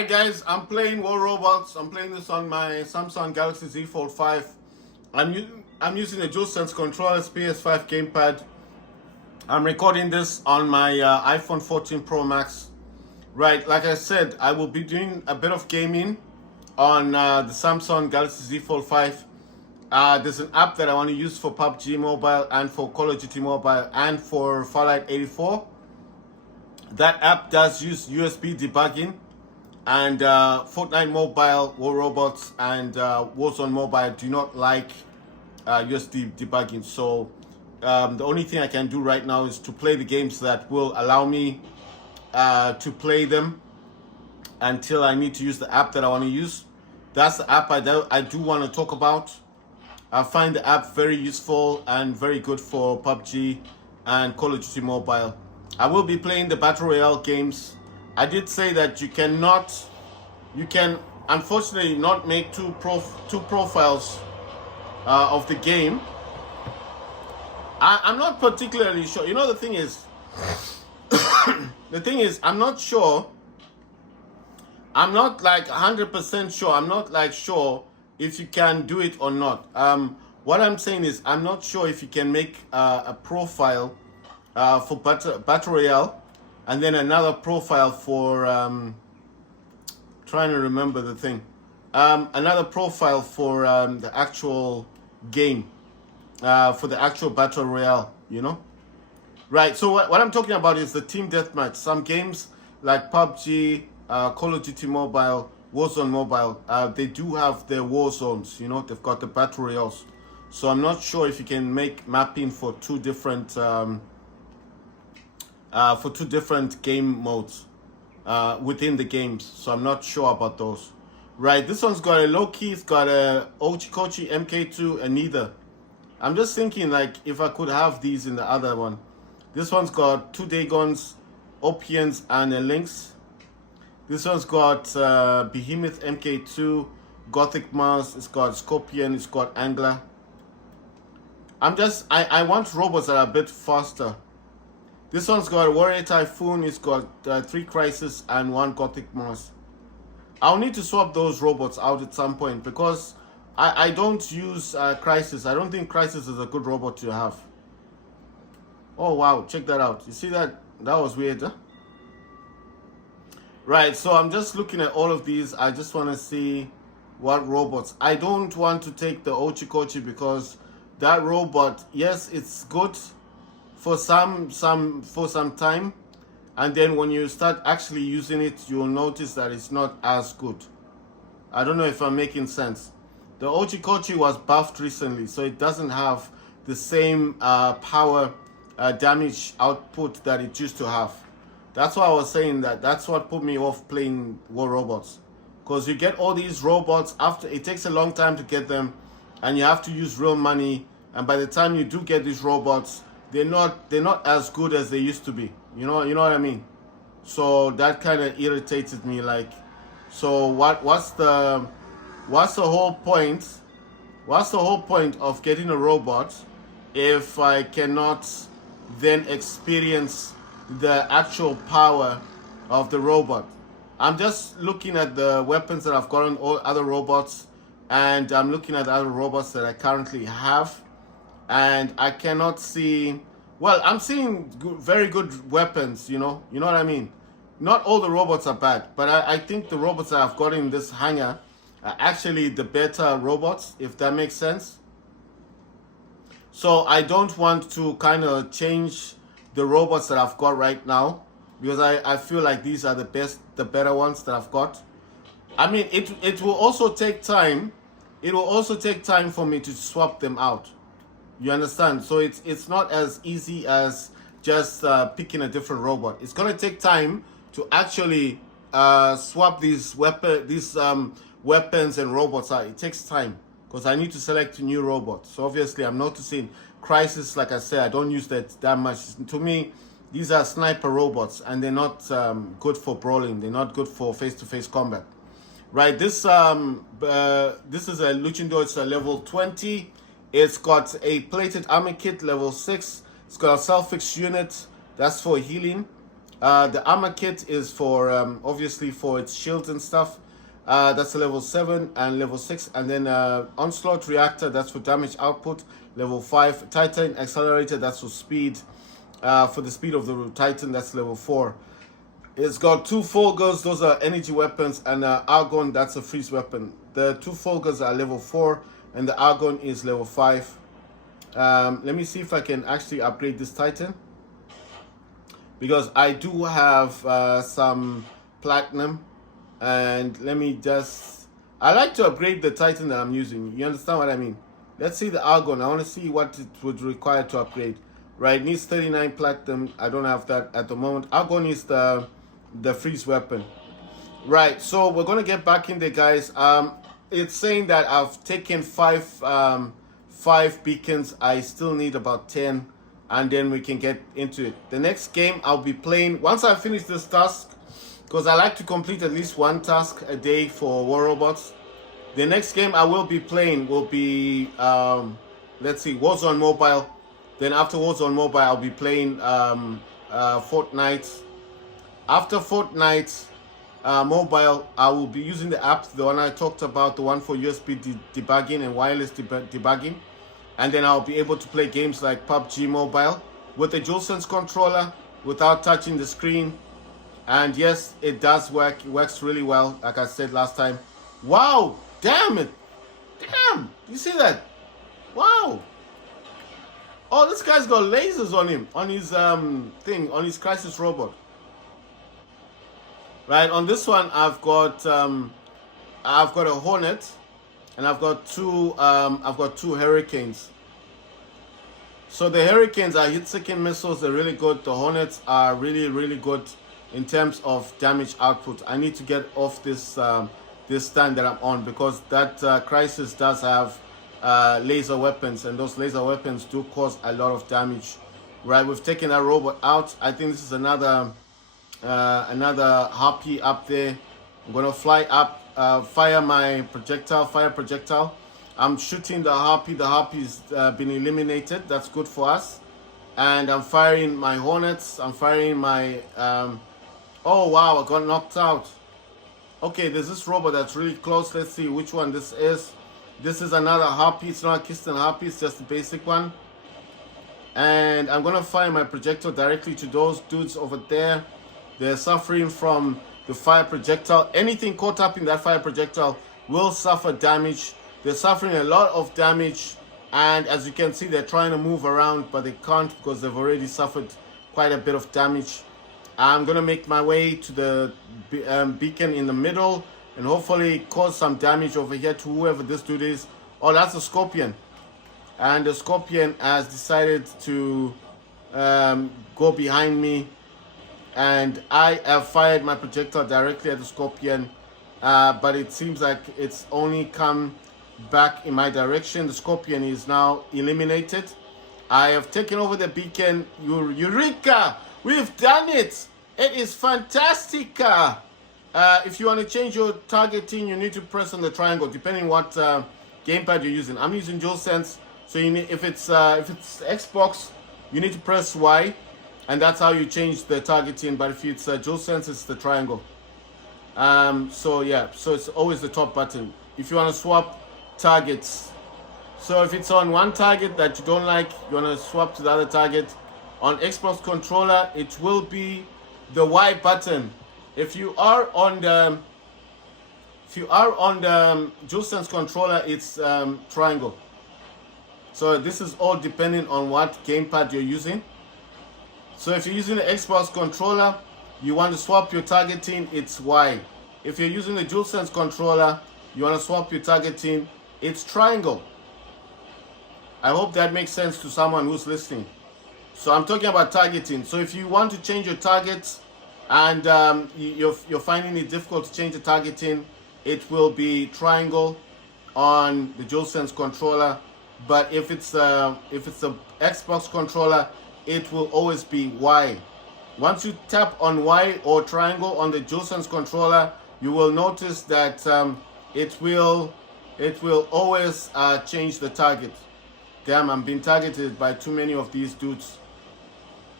Alright guys, I'm playing War Robots. I'm playing this on my Samsung Galaxy Z Fold 5. I'm using a DualSense controller, PS5 gamepad. I'm recording this on my iPhone 14 Pro Max. Right, like I said, I will be doing a bit of gaming on the Samsung Galaxy Z Fold 5. There's an app that I want to use for PUBG Mobile and for Call of Duty Mobile and for Fallout 84. That app does use USB debugging, and Fortnite Mobile, War Robots, and Warzone Mobile do not like USB debugging. So the only thing I can do right now is to play the games that will allow me to play them until I need to use the app that I want to use. That's the app I do want to talk about. I find the app very useful and very good for PUBG and Call of Duty Mobile. I will be playing the Battle Royale games. I did say that you can unfortunately not make two profiles of the game. I'm not particularly sure. You know, the thing is, I'm not sure. I'm not like 100% sure. I'm not like sure if you can do it or not. What I'm saying is, I'm not sure if you can make a profile for Battle Royale, and then another profile for trying to remember the thing. Another profile for the actual game, for the actual Battle Royale, you know? Right, so what I'm talking about is the team deathmatch. Some games like PUBG, Call of Duty Mobile, Warzone Mobile, they do have their war zones, you know? They've got the Battle Royales. So I'm not sure if you can make mapping for two different game modes within the games. So I'm not sure about those. Right, this one's got a low-key, it's got a Ochikochi MK2 and neither. I'm just thinking like if I could have these in the other one. This one's got 2 Dagons, Opians, and a Lynx. This one's got Behemoth MK2, Gothic Mars, it's got Scorpion, it's got Angler. I want robots that are a bit faster. This one's got Warrior Typhoon, it's got 3 Crisis and 1 Gothic Mars. I'll need to swap those robots out at some point because I don't use Crisis. I don't think Crisis is a good robot to have. Oh wow, check that out. You see that? That was weird, huh? Right, so I'm just looking at all of these. I just want to see what robots. I don't want to take the Ochikochi because that robot, yes, it's good for some time, and then when you start actually using it, you'll notice that it's not as good. I don't know if I'm making sense. The Ochikochi was buffed recently, so it doesn't have the same power damage output that it used to have. That's why I was saying that's what put me off playing War Robots, because you get all these robots after it takes a long time to get them, and you have to use real money, and by the time you do get these robots, they're not as good as they used to be. You know what I mean? So that kind of irritated me. Like, so what's the whole point? What's the whole point of getting a robot if I cannot then experience the actual power of the robot? I'm just looking at the weapons that I've got on all other robots, and I'm looking at other robots that I currently have, and I cannot see. Well, I'm seeing very good weapons, you know what I mean? Not all the robots are bad, but I think the robots that I've got in this hangar are actually the better robots, if that makes sense. So I don't want to kind of change the robots that I've got right now, because I feel like these are the better ones that I've got. I mean, it will also take time. It will also take time for me to swap them out. You understand? So it's not as easy as just picking a different robot. It's gonna take time to actually swap these weapons and robots out. It takes time because I need to select a new robot. So obviously I'm noticing Crisis, like I said, I don't use that much. To me, these are sniper robots and they're not good for brawling. They're not good for face-to-face combat. Right, this is a Luchador. It's a level 20. It's got a plated armor kit, level 6. It's got a self-fix unit. That's for healing. The armor kit is for obviously for its shields and stuff. That's a level 7 and level 6. And then onslaught reactor, that's for damage output. Level 5. Titan accelerator, that's for speed. For the speed of the Titan, that's level 4. It's got 2 Fulgurs, those are energy weapons, and Argon, that's a freeze weapon. The 2 Fulgurs are level 4, and the Argon is level 5. Let me see if I can actually upgrade this Titan, because I do have some platinum, and let me just, I like to upgrade the Titan that I'm using. You understand what I mean? Let's see the Argon. I want to see what it would require to upgrade. Right, it needs 39 platinum. I don't have that at the moment. Argon is the freeze weapon. Right, so we're gonna get back in there, guys. It's saying that I've taken five beacons. I still need about 10, and then we can get into it. The next game I'll be playing, once I finish this task, because I like to complete at least 1 task a day for War Robots. The next game I will be playing will be let's see, Warzone Mobile. Then after Warzone Mobile, I'll be playing Fortnite. After Fortnite Mobile, I will be using the app, the one I talked about, the one for USB debugging and wireless debugging. And then I'll be able to play games like PUBG Mobile with the DualSense controller without touching the screen. And yes, it does work. It works really well, like I said last time. Wow, damn it. Damn, you see that? Wow. Oh, this guy's got lasers on him, on his thing, on his crisis robot. Right, on this one I've got a Hornet, and I've got two Hurricanes. So the Hurricanes are hit-seeking missiles. They're really good. The Hornets are really, really good in terms of damage output. I need to get off this this stand that I'm on, because that crisis does have laser weapons, and those laser weapons do cause a lot of damage. Right, we've taken that robot out. I think this is another Harpy up there. I'm gonna fly up, fire my fire projectile. I'm shooting the Harpy. The Harpy's been eliminated. That's good for us. And I'm firing my Hornets. I'm firing my oh wow, I got knocked out. Okay, there's this robot that's really close. Let's see which one this is. This is another Harpy. It's not a Keystone Harpy, it's just a basic one. And I'm gonna fire my projectile directly to those dudes over there. They're suffering from the fire projectile. Anything caught up in that fire projectile will suffer damage. They're suffering a lot of damage, and as you can see, they're trying to move around, but they can't because they've already suffered quite a bit of damage. I'm gonna make my way to the beacon in the middle and hopefully cause some damage over here to whoever this dude is. Oh, that's a Scorpion. And the Scorpion has decided to go behind me, and I have fired my projectile directly at the Scorpion, but it seems like it's only come back in my direction. The Scorpion is now eliminated. I have taken over the beacon. Eureka! We've done it! It is fantastic! If you want to change your targeting, you need to press on the triangle, depending what gamepad you're using. I'm using DualSense, so you need, if it's Xbox, you need to press Y, and that's how you change the targeting. But if it's DualSense, it's the triangle. So yeah, so it's always the top button. If you want to swap targets, so if it's on one target that you don't like, you want to swap to the other target. On Xbox controller, it will be the Y button. If you are on the DualSense controller, it's triangle. So this is all depending on what gamepad you're using. So if you're using the Xbox controller, you want to swap your targeting, it's Y. If you're using the DualSense controller, you want to swap your targeting, it's triangle. I hope that makes sense to someone who's listening. So I'm talking about targeting. So if you want to change your targets and you're finding it difficult to change the targeting, it will be triangle on the DualSense controller. But if it's the Xbox controller, it will always be Y. Once you tap on Y or triangle on the DualSense controller, you will notice that it will always change the target. Damn, I'm being targeted by too many of these dudes.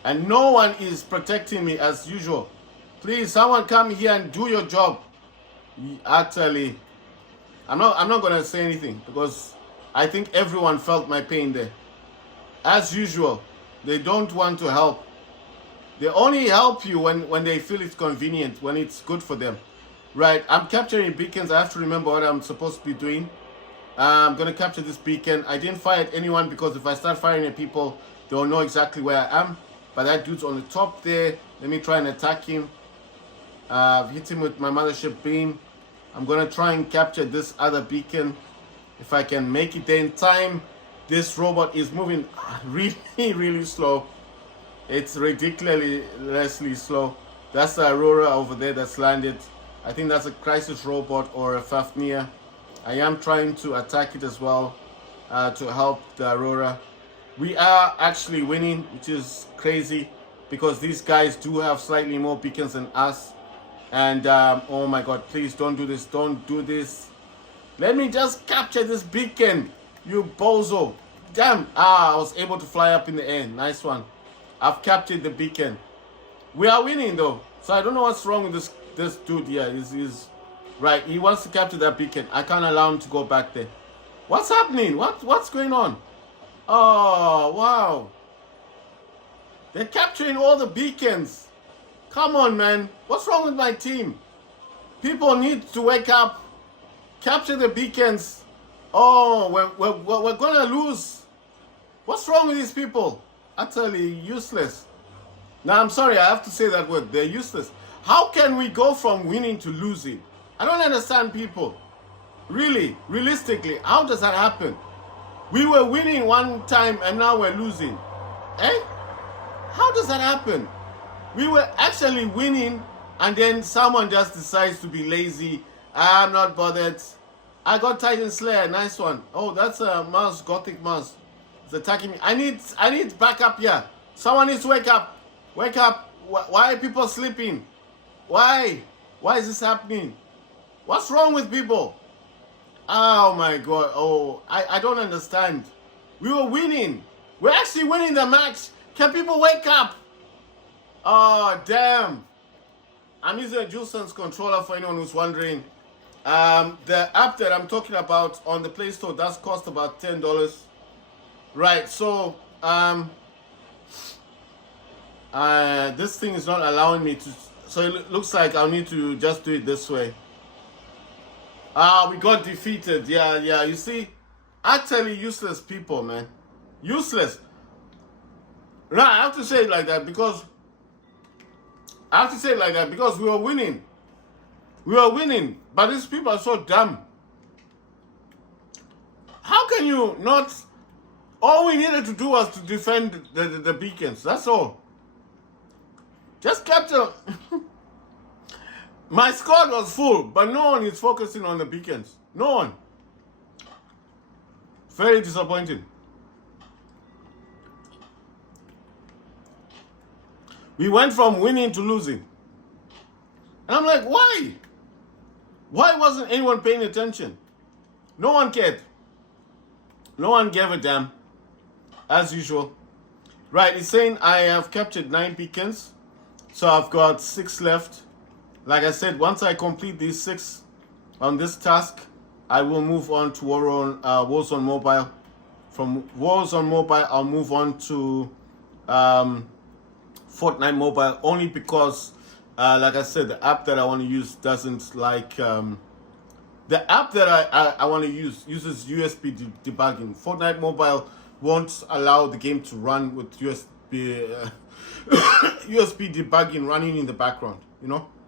and no one is protecting me as usual. Please, someone come here and do your job. Actually, I'm not gonna say anything because I think everyone felt my pain there. As usual, they don't want to help. They only help you when they feel it's convenient, when it's good for them. Right, I'm capturing beacons. I have to remember what I'm supposed to be doing. I'm gonna capture this beacon. I didn't fire at anyone because if I start firing at people, they'll know exactly where I am. But that dude's on the top there. Let me try and attack him. Hit him with my mothership beam. I'm gonna try and capture this other beacon if I can make it there in time. This robot is moving really, really slow. It's ridiculously slow. That's the Aurora over there that's landed. I think that's a crisis robot or a Fafnir. I am trying to attack it as well to help the Aurora. We are actually winning, which is crazy because these guys do have slightly more beacons than us. And oh my god, please don't do this. Don't do this. Let me just capture this beacon, you bozo. Damn. I was able to fly up in the air. Nice one. I've captured the beacon. We are winning though. So I don't know what's wrong with this dude here. He's right. He wants to capture that beacon. I can't allow him to go back there. What's happening? What's going on? Oh, wow. They're capturing all the beacons. Come on, man. What's wrong with my team? People need to wake up. Capture the beacons. Oh, we're gonna lose. What's wrong with these people? Utterly useless. Now, I'm sorry, I have to say that word. They're useless. How can we go from winning to losing? I don't understand people. Really, realistically, how does that happen? We were winning one time and now we're losing. Eh? How does that happen? We were actually winning and then someone just decides to be lazy. I'm not bothered. I got Titan Slayer, nice one. Oh, that's a mouse, Gothic mouse. It's attacking me. I need backup here. Someone needs to wake up. Wake up. Why are people sleeping? Why? Why is this happening? What's wrong with people? Oh my god. Oh, I don't understand. We were winning. We're actually winning the match. Can people wake up? Oh, damn. I'm using a DualSense controller for anyone who's wondering. The app that I'm talking about on the Play Store does cost about $10. Right, so this thing is not allowing me to, so it looks like I'll need to just do it this way. We got defeated. Yeah, you see, actually useless people, man. Useless. Right, I have to say it like that because we were winning. We were winning, but these people are so dumb. How can you not? All we needed to do was to defend the beacons. That's all. Just capture. My squad was full, but no one is focusing on the beacons. No one. Very disappointing. We went from winning to losing. And I'm like, why? Why wasn't anyone paying attention? No one cared. No one gave a damn. As usual. Right, it's saying I have captured 9 beacons. So I've got 6 left. Like I said, once I complete these 6 on this task, I will move on to Warzone Mobile. From Warzone Mobile, I'll move on to Fortnite Mobile, only because, like I said, the app that I want to use doesn't like... the app that I want to use uses USB debugging. Fortnite Mobile won't allow the game to run with USB USB debugging running in the background, you know?